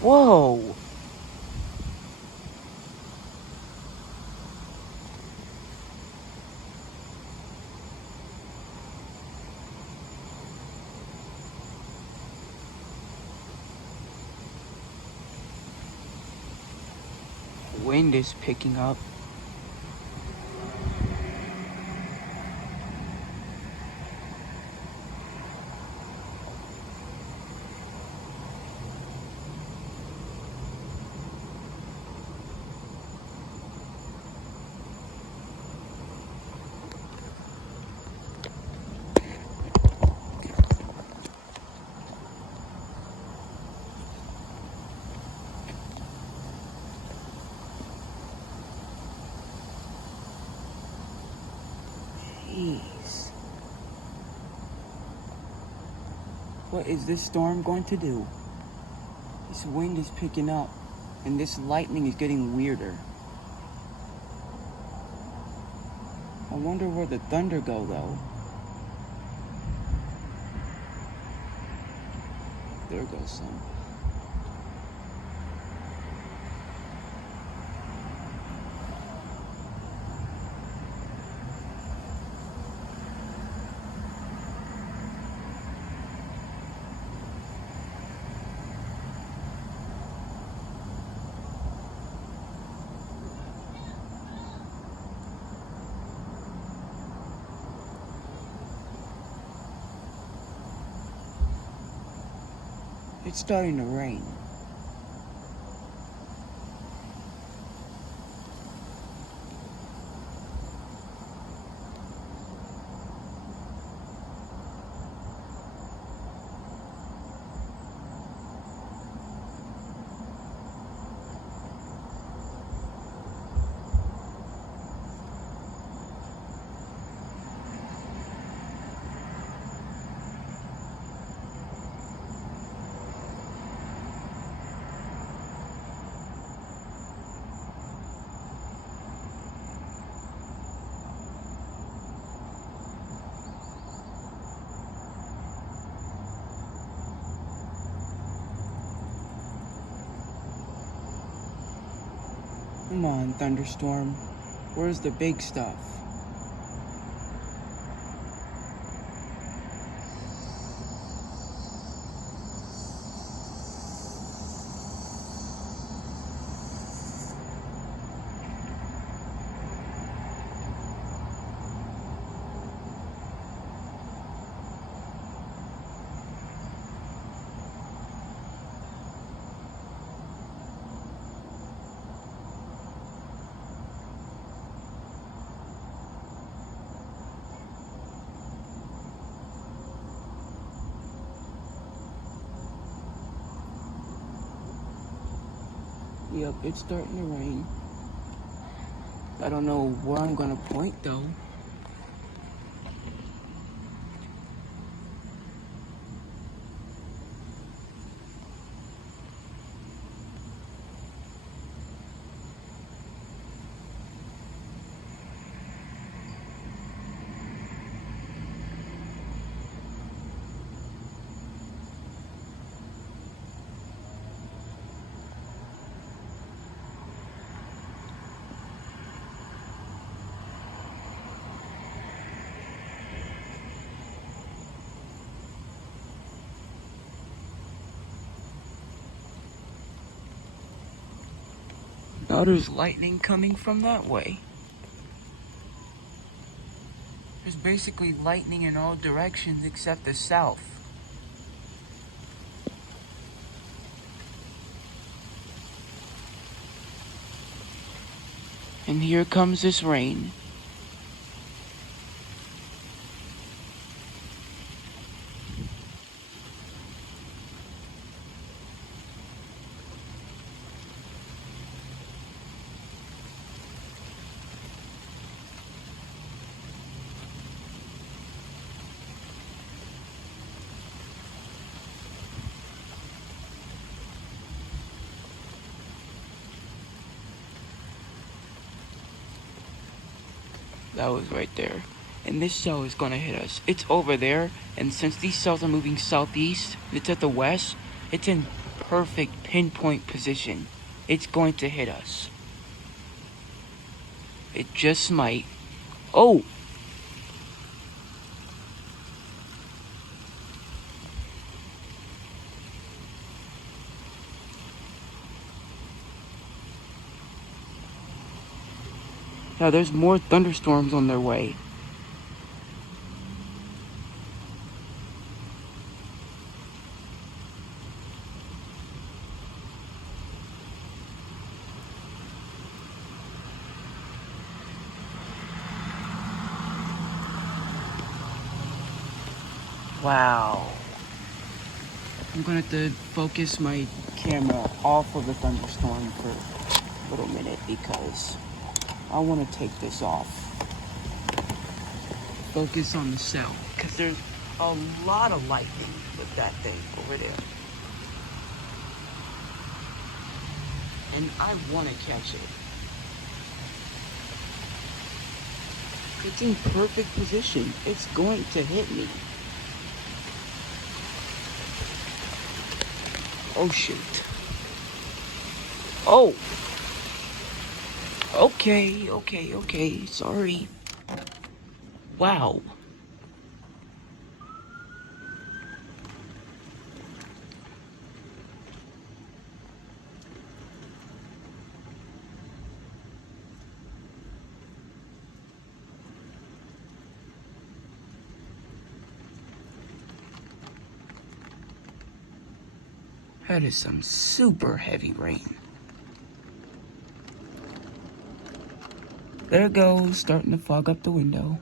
Whoa! Wind is picking up. Jeez. What is this storm going to do? This wind is picking up, and this lightning is getting weirder. I wonder where the thunder go, though. There goes some. It's starting to rain. Come on, thunderstorm. Where's the big stuff? Yep, it's starting to rain. I don't know where I'm gonna point though. Now there's lightning coming from that way. There's basically lightning in all directions except the south. And here comes this rain. That was right there. And this cell is gonna hit us. It's over there, and since these cells are moving southeast, it's at the west, it's in perfect pinpoint position. It's going to hit us. It just might. Oh! Now there's more thunderstorms on their way. Wow. I'm gonna have to focus my camera off of the thunderstorm for a little minute because I want to take this off. Focus on the cell because there's a lot of lightning with that thing over there. And I want to catch it. It's in perfect position. It's going to hit me. Oh, shoot. Oh. Okay. Sorry. Wow. That is some super heavy rain. There it goes, starting to fog up the window.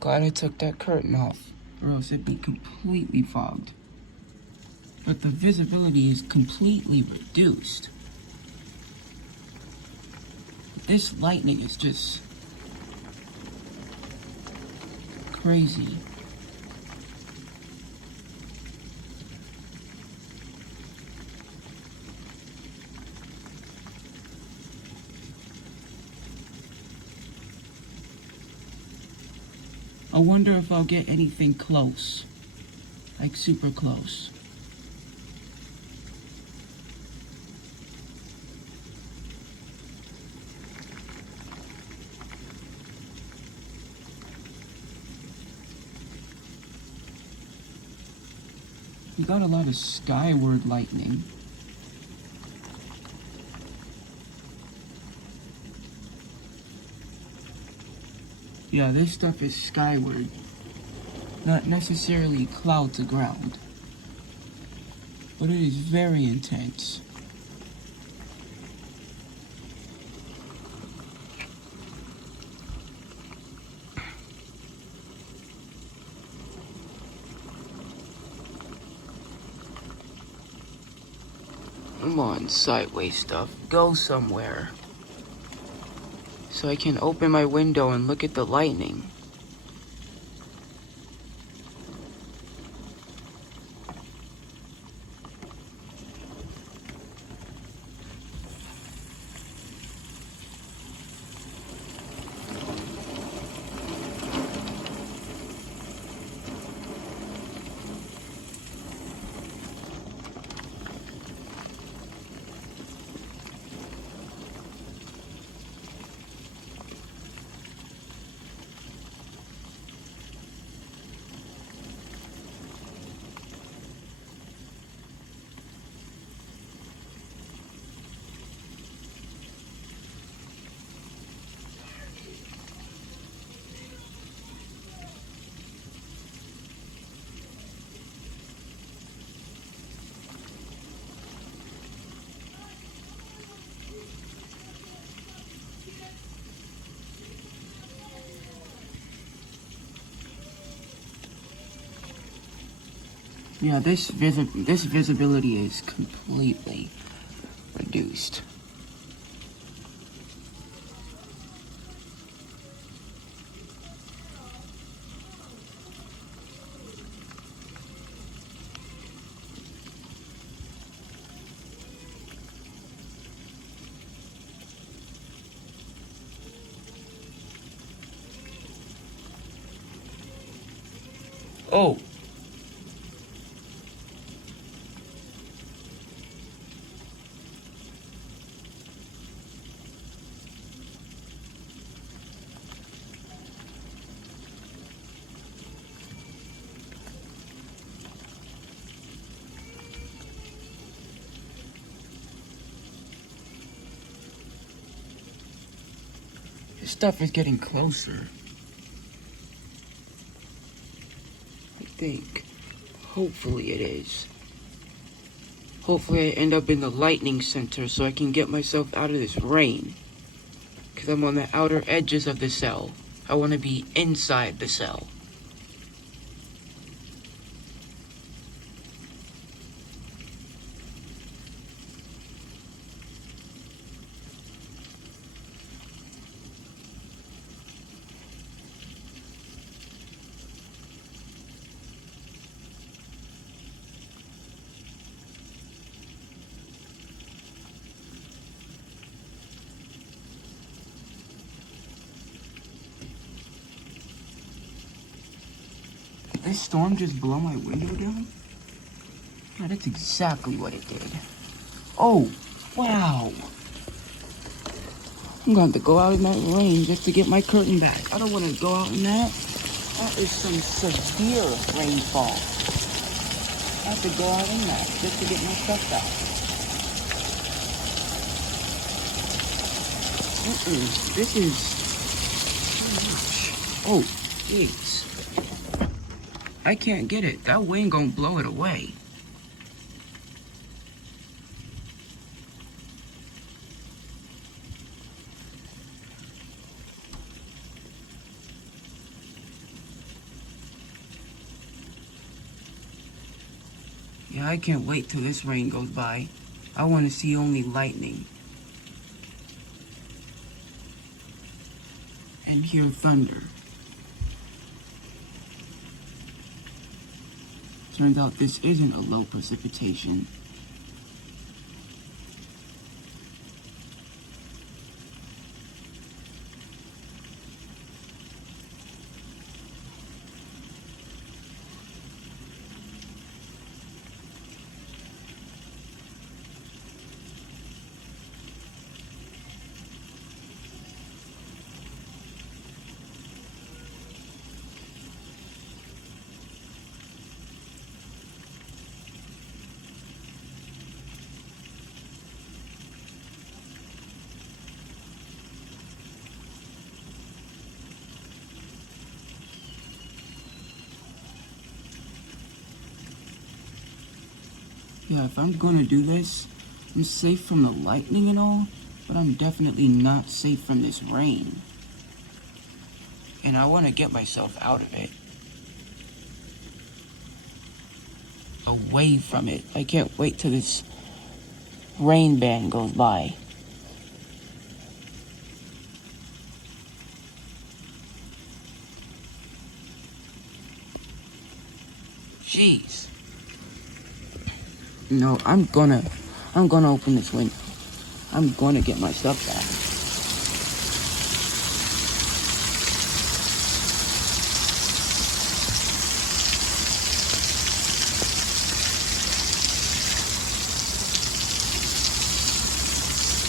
Glad I took that curtain off, or else it'd be completely fogged. But the visibility is completely reduced. This lightning is just crazy. I wonder if I'll get anything close, like super close. We got a lot of skyward lightning. Yeah, this stuff is skyward, not necessarily cloud to ground, but it is very intense. Come on, sideways stuff, go somewhere. So I can open my window and look at the lightning. Yeah, this visibility is completely reduced. Oh, this stuff is getting closer. I think. Hopefully it is. Hopefully I end up in the lightning center so I can get myself out of this rain. Because I'm on the outer edges of the cell. I want to be inside the cell. Did this storm just blow my window down? Yeah, that's exactly what it did. Oh, wow. I'm going to go out in that rain just to get my curtain back. I don't want to go out in that. That is some severe rainfall. I have to go out in that just to get my stuff back. This is too much. Oh, jeez. I can't get it. That wind gonna blow it away. Yeah, I can't wait till this rain goes by. I want to see only lightning. And hear thunder. Turns out this isn't a low precipitation. Yeah, if I'm gonna do this, I'm safe from the lightning and all, but I'm definitely not safe from this rain. And I want to get myself out of it. Away from it. I can't wait till this rain band goes by. Jeez. No, I'm gonna open this window. I'm gonna get my stuff back.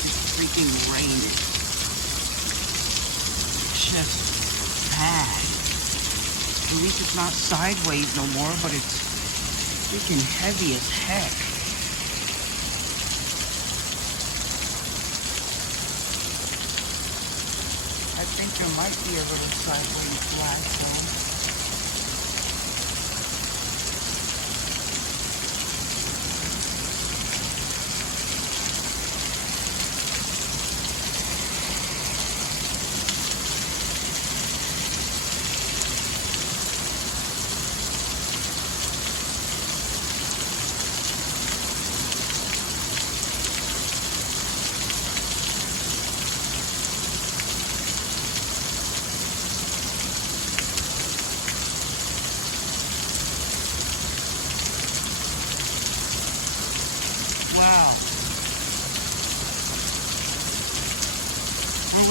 This freaking rain is just bad. At least it's not sideways no more, but it's freaking heavy as heck. I think there might be a little sideways flash though.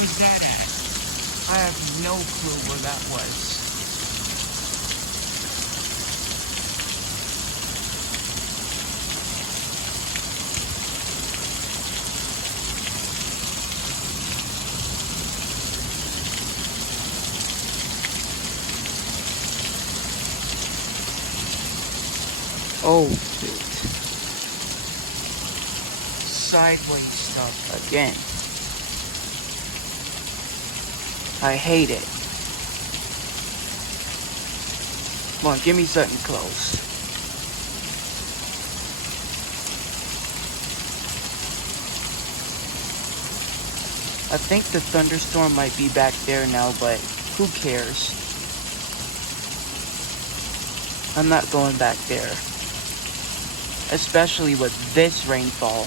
was that at? I have no clue where that was. Oh, shoot. Sideways stuff again. I hate it. Come on, give me something close. I think the thunderstorm might be back there now, but who cares? I'm not going back there. Especially with this rainfall.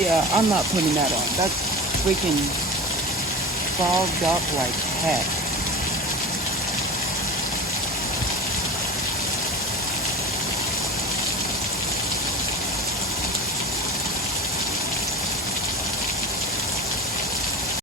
Yeah, I'm not putting that on. That's freaking fogged up like heck.